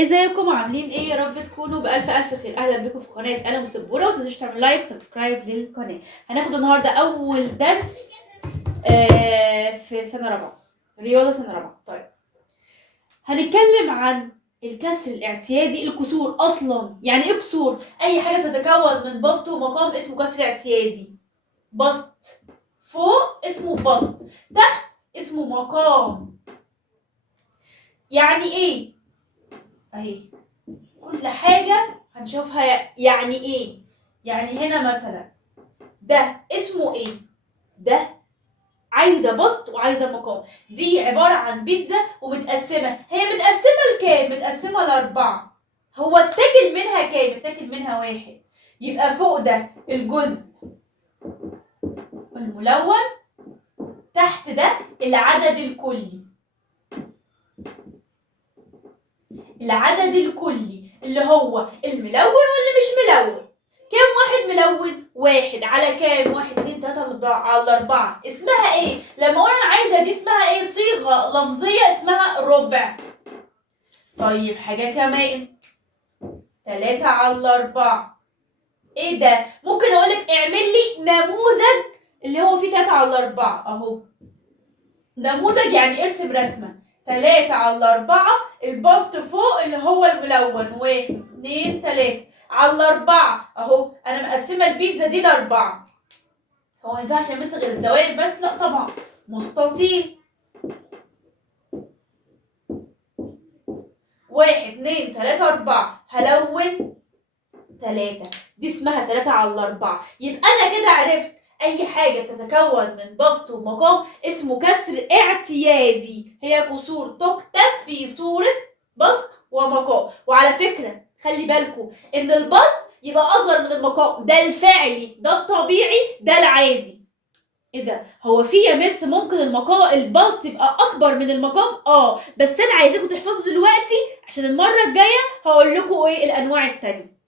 ازيكم عاملين ايه؟ يا رب تكونوا بألف ألف خير. أهلا بكم في قناة قلم وسبورة، ومتنسوش تعملوا لايك وسبسكرايب للقناة. هناخد النهاردة أول درس في سنة رابعة، رياضة سنة رابعة. طيب، هنتكلم عن الكسر الاعتيادي. الكسور أصلا يعني ايه كسور؟ أي حاجة تتكون من بسط ومقام اسمه كسر اعتيادي. بسط فوق اسمه بسط، تحت اسمه مقام. يعني ايه؟ اهي كل حاجة هنشوفها يعني ايه. يعني هنا مثلا ده اسمه ايه؟ ده عايزة بسط وعايزة مقام. دي عبارة عن بيتزا ومتقسمة. هي متقسمة لكام؟ متقسمة ل4. هو اتاكل منها كام؟ اتاكل منها 1. يبقى فوق ده الجزء الملون، تحت ده العدد الكلي. العدد الكلي اللي هو الملون واللي مش ملون. كام واحد ملون؟ 1 على كام؟ 1 2 3 على 4. اسمها ايه؟ لما اقول انا عايزه دي اسمها ايه؟ صيغه لفظيه اسمها ربع. طيب حاجه كمان، 3 على 4. ايه ده؟ ممكن اقولك اعمل لي نموذج اللي هو فيه 3 على 4 اهو. نموذج يعني ارسم رسمه. 3 على 4 البسط فوق اللي هو الملون، 1 2 3 على 4 اهو. انا مقسمه البيتزا دي ل4. هو ما ينفعش امس غير الدوائر بس؟ لا طبعا. مستطيل، 1 2 3 4 هلون 3. دي اسمها 3 على 4. يبقى انا كده عرفت اي حاجه بتتكون من بسط ومقام اسمه كسر اعتيادي. هي كسور تكتب في صوره بسط ومقام. وعلى فكره خلي بالكم ان البسط يبقى اصغر من المقام. ده الفعلي، ده الطبيعي، ده العادي. ايه ده؟ هو في يا مس ممكن المقام البسط يبقى اكبر من المقام؟ بس انا عايزاكم تحفظوا دلوقتي عشان المره الجايه هقول لكم ايه الانواع التانيه.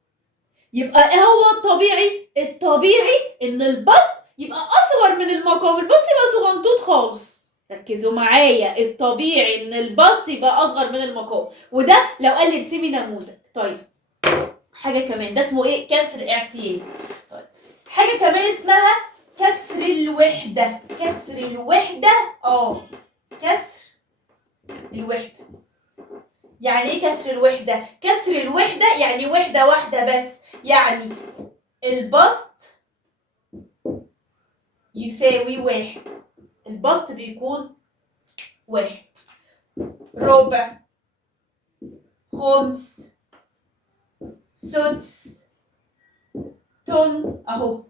يبقى ايه هو الطبيعي؟ الطبيعي ان البسط يبقى اصغر من المقام. البسط يبقى صغنطوط خالص. ركزوا معايا، الطبيعي ان البسط يبقى اصغر من المقام. وده لو قال لي ارسمي نموذج. طيب حاجه كمان، ده اسمه ايه؟ كسر اعتيادي. طيب حاجه كمان اسمها كسر الوحده. كسر الوحده، كسر الوحده. يعني ايه كسر الوحده؟ كسر الوحده يعني وحده واحده بس. يعني البسط يساوي 1. البسط بيكون 1. ربع، خمس، سدس، تمن اهو.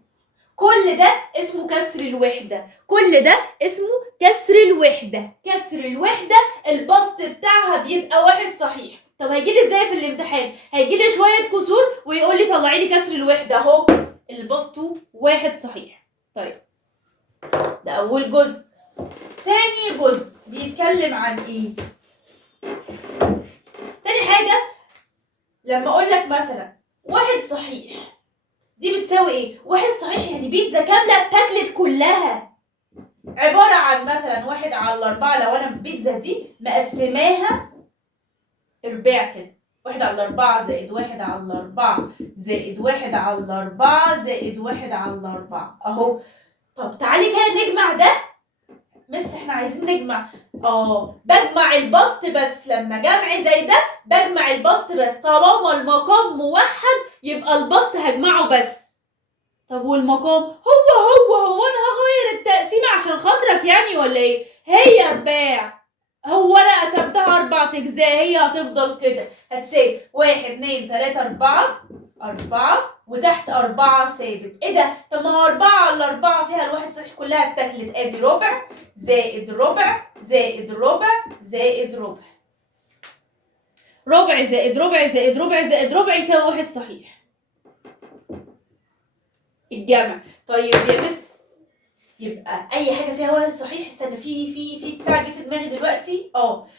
كل ده اسمه كسر الوحدة. كل ده اسمه كسر الوحدة. كسر الوحدة البسط بتاعها بيبقى 1 صحيح. طب هيجيلي ازاي في الامتحان؟ هيجيلي شوية كسور ويقول لي طلعي لي كسر الوحدة اهو. البسط 1 صحيح. طيب ده أول جزء. تاني جزء بيتكلم عن ايه؟ تاني حاجة لما اقول لك مثلا 1 صحيح، دي بتساوي ايه؟ 1 صحيح يعني بيتزا كاملة اتاكلت كلها. عبارة عن مثلا 1 على 4. لو انا البيتزا دي مقسماها رباع كده، 1 على 4 زائد 1 على 4 زائد 1 على 4 زائد 1 على 4 اهو. طب تعالي كده نجمع ده. بس احنا عايزين نجمع. بجمع البسط بس. لما جمع زي ده بجمع البسط بس. طالما المقام موحد يبقى البسط هجمعه بس. طب والمقام هو انا هغير التقسيمه عشان خاطرك يعني ولا ايه؟ هي رباع. هو انا قسمتها 4 اجزاء، هي هتفضل كده. هتساوي 1 2 3 4 وتحت 4 ثابت. ايه ده؟ طب ما هو 4 على 4 فيها الواحد صحيح كلها اتاكلت. ادي ربع زائد ربع زائد ربع زائد ربع. ربع زائد ربع زائد ربع زائد ربع يساوي 1 صحيح. الجمع. طيب يا مس يبقى اي حاجه فيها 1 صحيح. استنى، في بتاع جه في دماغي دلوقتي.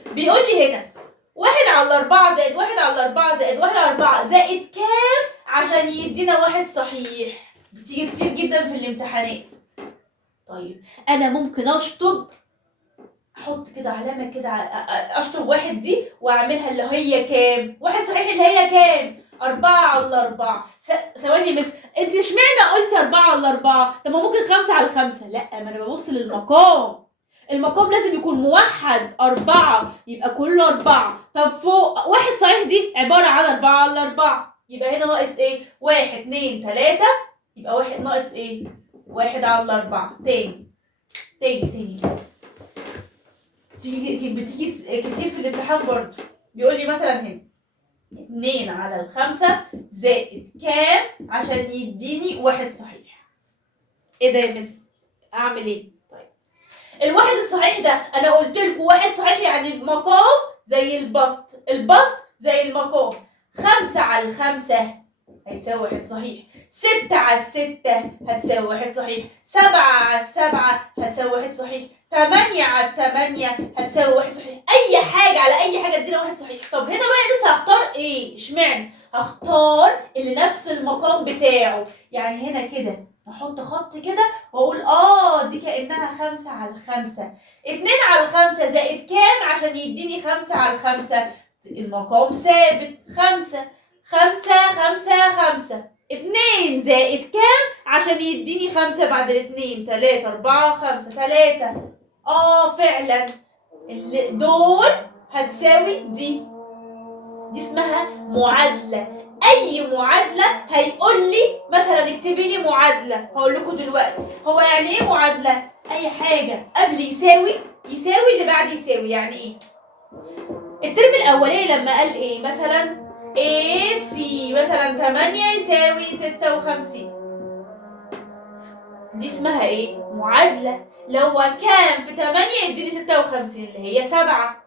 بيقول لي هنا 1 على 4 زائد 1 على 4 زائد 1 على 4 زائد كام عشان يدينا 1 صحيح. بتيجي كتير جدا في الامتحانات. طيب انا ممكن اشطب احط كده علامه كده اشطب واحد دي واعملها اللي هي كام؟ واحد صحيح اللي هي كام؟ 4/4. ثواني يا مس، انت اشمعنى قلتي 4/4؟ طب ما ممكن 5/5. لا، ما انا ببص للمقام. المقام لازم يكون موحد 4، يبقى كله 4. طب فوق واحد صحيح دي عباره عن 4/4، يبقى هنا ناقص ايه؟ 1 2 3، يبقى واحد ناقص ايه؟ 1/4. تاني تاني بتيجي كتير في الامتحان برضه. بيقول لي مثلا هنا 2/5 زائد كام عشان يديني واحد صحيح. ايه ده يا مس؟ اعمل ايه؟ طيب الواحد الصحيح ده انا قلت لكم واحد صحيح يعني المقام زي البسط، البسط زي المقام. 5/5 هيساوي واحد صحيح، 6/6 هتساوي واحد صحيح، 7/7 هتساوي واحد صحيح، 8/8 هتساوي واحد صحيح. اي حاجه على اي حاجه ادينا واحد صحيح. طب هنا بقى لسه هختار ايه؟ اشمعنى؟ هختار اللي نفس المقام بتاعه. يعني هنا كده احط خط كده واقول دي كانها 5/5. 2/5 زائد كام عشان يديني 5/5؟ المقام ثابت 5. 5 2 زائد كام عشان يديني 5 بعد الاتنين؟ 3 4 5 3. فعلا دول هتساوي دي اسمها معادلة. أي معادلة هيقول لي مثلا اكتبي لي معادلة، هقول لكم دلوقتي هو يعني إيه معادلة؟ أي حاجة قبل يساوي اللي بعد يساوي. يعني إيه؟ الترم الأولاني لما قال إيه؟ مثلا A في مثلا 8 يساوي 56، دي اسمها إيه؟ معادلة. لو كام في 8 يديني 56 اللي هي 7.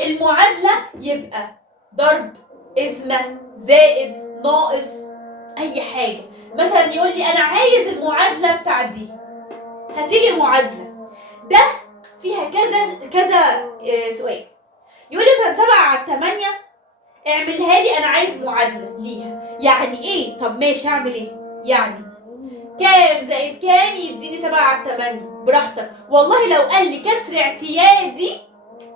المعادلة يبقى ضرب، قسمة، زائد، ناقص، أي حاجة. مثلا يقول لي أنا عايز المعادلة بتاع دي، هتيجي المعادلة ده فيها كذا سؤال. يقول لي مثلا 7/8 اعملها لي، أنا عايز معادلة ليها. يعني إيه؟ طب ماشي هعمل إيه؟ يعني كام زائد كام يديني 7/8؟ براحتك. والله لو قال لي كسر اعتيادي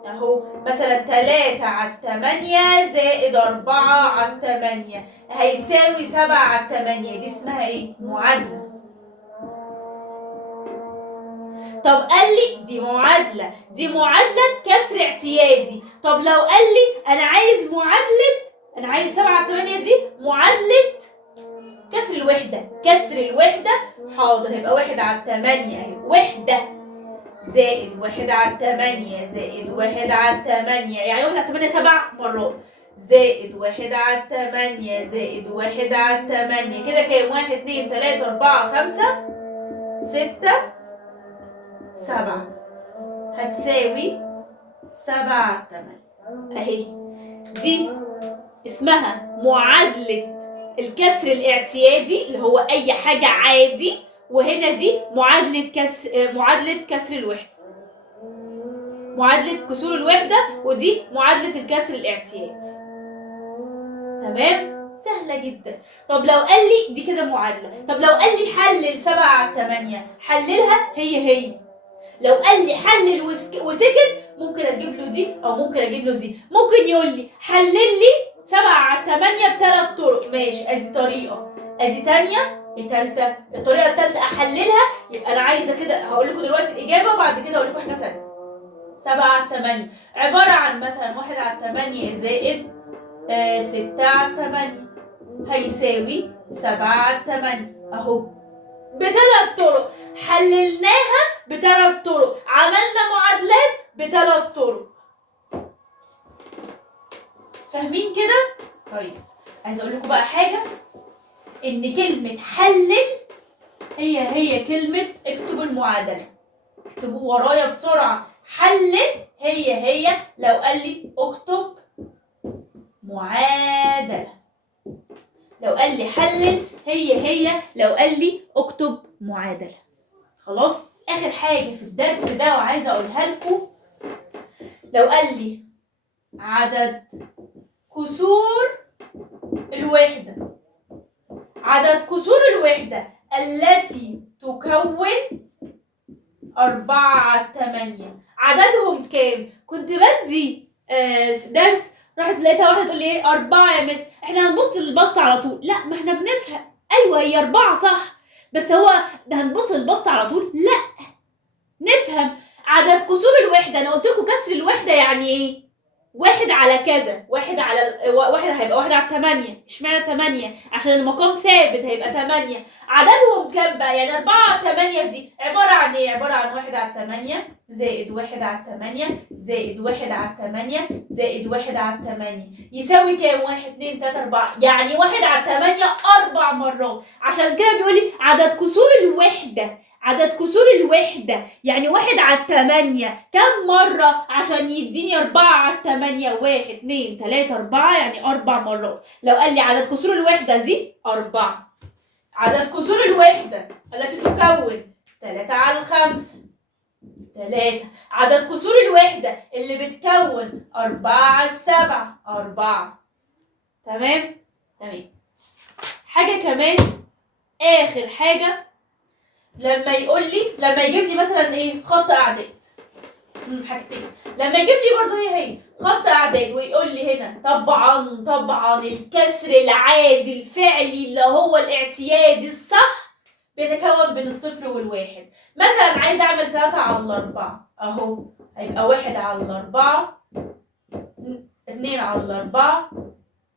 اهو مثلا 3/8 زائد 4/8 هيساوي 7/8، دي اسمها ايه؟ معادلة. طب قال لي دي معادلة كسر اعتيادي. طب لو قال لي انا عايز 7/8 دي معادلة كسر الوحدة. حاضر، هيبقى 1/8 اهي، وحدة زائد 1/8 زائد 1/8، يعني 1/8 7 مرات، زائد 1/8 زائد 1/8. كده كام؟ 1 2 3 4 5 6 7 هتساوي 7/8 اهي. دي اسمها معادلة الكسر الاعتيادي اللي هو اي حاجة عادي، وهنا دي معادلة كسر الوحدة، معادلة كسور الوحدة، ودي معادلة الكسر الاعتيادي. تمام؟ سهلة جدا. طب لو قال لي دي كده معادلة، طب لو قال لي حلل 7/8 حللها هي. لو قال لي حلل وسكت ممكن اجيب له دي او ممكن اجيب له دي. ممكن يقول لي حلل لي 7/8 ب3 طرق، ماشي، ادي طريقة، ادي تانية، تالتة. الطريقة التالتة احللها. يبقى انا عايزة كده هقول لكم دلوقتي الإجابة وبعد كده اقول لكم حاجة تانية. 7/8 عبارة عن مثلا 1/8 زائد 6/8 هيساوي 7/8 اهو. ب3 طرق حللناها، ب3 طرق عملنا معادلات ب3 طرق. فاهمين كده؟ طيب عايزه اقول لكم بقى حاجه، ان كلمه حلل هي كلمه اكتب المعادله. اكتبوا ورايا بسرعه. حلل هي لو قال لي اكتب معادله. لو قال لي حلل هي لو قال لي اكتب معادله. خلاص، اخر حاجه في الدرس ده وعايزه اقولها لكم، لو قال لي عدد كسور الوحده التي تكون 4 على 8 عددهم كام؟ كنت بدي درس، راحت لقيتها واحده تقول لي ايه 4 يا مس، احنا هنبص للبسط على طول. لا، ما احنا بنفهم، ايوه هي 4 صح، بس هو ده هنبص للبسط على طول؟ لا، نفهم عدد كسور الوحده. انا قلت لكم كسر الوحده يعني ايه؟ واحد على كذا، واحد على واحد هيبقى 1 على 8. اشمعنى 8؟ عشان المقام ثابت هيبقى 8. عددهم كام بقى؟ يعني 4 على 8 دي عبارة عن ايه؟ عبارة عن 1 على 8 زائد 1 على 8 زائد 1 على 8 زائد 1 على 8 يساوي كام؟ 1 2 3 4. يعني 1 على 8 4 مرات. عشان كده بيقول لي عدد كسور الوحدة. عدد كسور الوحدة يعني 1 على 8 كم مرة عشان يديني 4 على 8؟ 1 2 3 4 يعني 4 مرات. لو قال لي عدد كسور الوحدة دي 4. عدد كسور الوحدة التي تكون 3 على 5 3. عدد كسور الوحدة اللي بتكون 4 على 7 4. تمام؟ تمام. حاجة كمان، آخر حاجة، لما يجيب لي مثلا ايه خط اعداد. حاجتين لما يجيب لي برضو هي خط اعداد ويقول لي هنا طبعا الكسر العادي الفعلي اللي هو الاعتيادي الصح بيتكون بين الصفر والواحد. مثلا عايز اعمل 3 على 4 اهو، هيبقى 1 على 4 2 على 4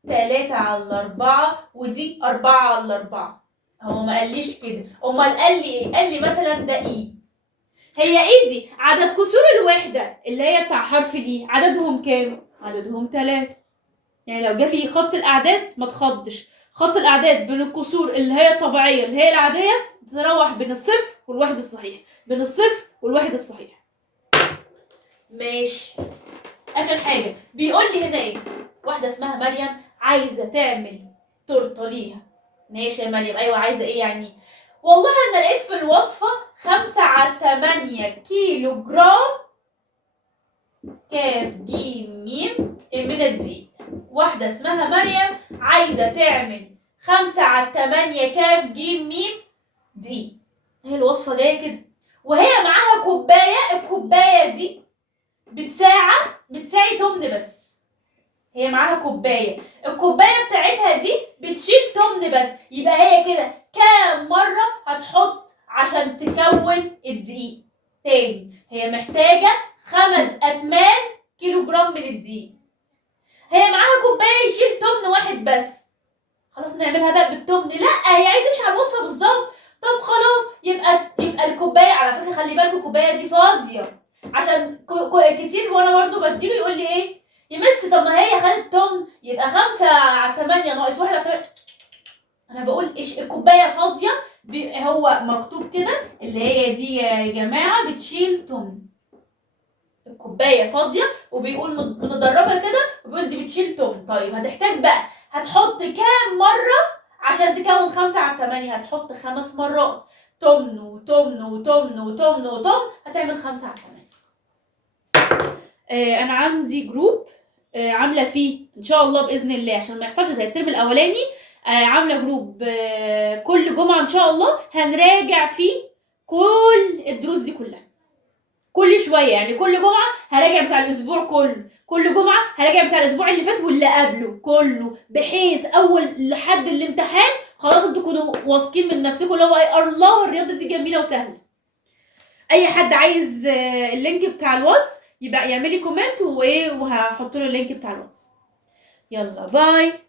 3 على 4 ودي 4 على 4. هو ما قاليش كده، امال قال لي ايه؟ قال لي مثلا ده ايه. هي ايه دي؟ عدد كسور الوحده اللي هي بتاع حرف الاي، عددهم كام؟ عددهم 3. يعني لو جات لي خط الاعداد ما تخضش، خط الاعداد بين الكسور اللي هي الطبيعيه اللي هي العاديه بتتراوح بين الصفر والواحد الصحيح، بين الصفر والواحد الصحيح. ماشي. اخر حاجه بيقول لي هنا ايه؟ واحده اسمها مريم عايزه تعمل تورته ليها. ماشي يا مريم، ايوه عايزه ايه يعني؟ والله انا لقيت في الوصفه 5 على 8 كيلو جرام كاف جيم ميم من الدقيق. واحده اسمها مريم عايزه تعمل 5 على 8 كاف جيم ميم دقيق. هي الوصفه جايه كده، وهي معاها كوبايه. الكوبايه دي بتساعي تمن بس. هي معاها كوبايه، الكوبايه بتاعتها دي بتشيل تمن بس. يبقى هي كده كام مره هتحط عشان تكون الدقيق؟ تاني، هي محتاجه 5 أتمان كيلو جرام من الدقيق. هي معاها كوبايه يشيل تمن واحد بس. خلاص نعملها بقى بالتمن؟ لا، هي عايزه تمشي على الوصفه بالظبط. طب خلاص، يبقى الكوبايه، على فكره خلي بالكوا الكوبايه دي فاضيه. عشان كتير وانا برضو بديله يقول لي ايه يا مس، طب ما هي خدت تمن يبقى 5 على 8 ناقص 1 على 8. انا بقول ايش الكوبايه فاضيه. هو مكتوب كده اللي هي دي يا جماعه بتشيل تمن. الكوبايه فاضيه وبيقول متدرجه كده وبيقول دي بتشيل تمن. طيب هتحتاج بقى هتحط كام مره عشان تكون 5 على 8؟ هتحط 5 مرات. تمن وتمن وتمن وتمن وتمن هتعمل 5 على 8. انا عندي جروب عامله فيه ان شاء الله باذن الله عشان ما يحصلش زي الترم الاولاني. عامله جروب كل جمعه ان شاء الله هنراجع فيه كل الدروس دي كلها. كل شويه يعني كل جمعه هراجع بتاع الاسبوع كله، كل جمعه هراجع بتاع الاسبوع اللي فات واللي قبله كله، بحيث اول لحد الامتحان خلاص انتوا تكونوا واثقين من نفسكم اللي هو الله الرياضه دي جميله وسهله. اي حد عايز اللينك بتاع الواتس يبقى يعمل لي كومنت وهحط له اللينك بتاع الواتس. يلا باي.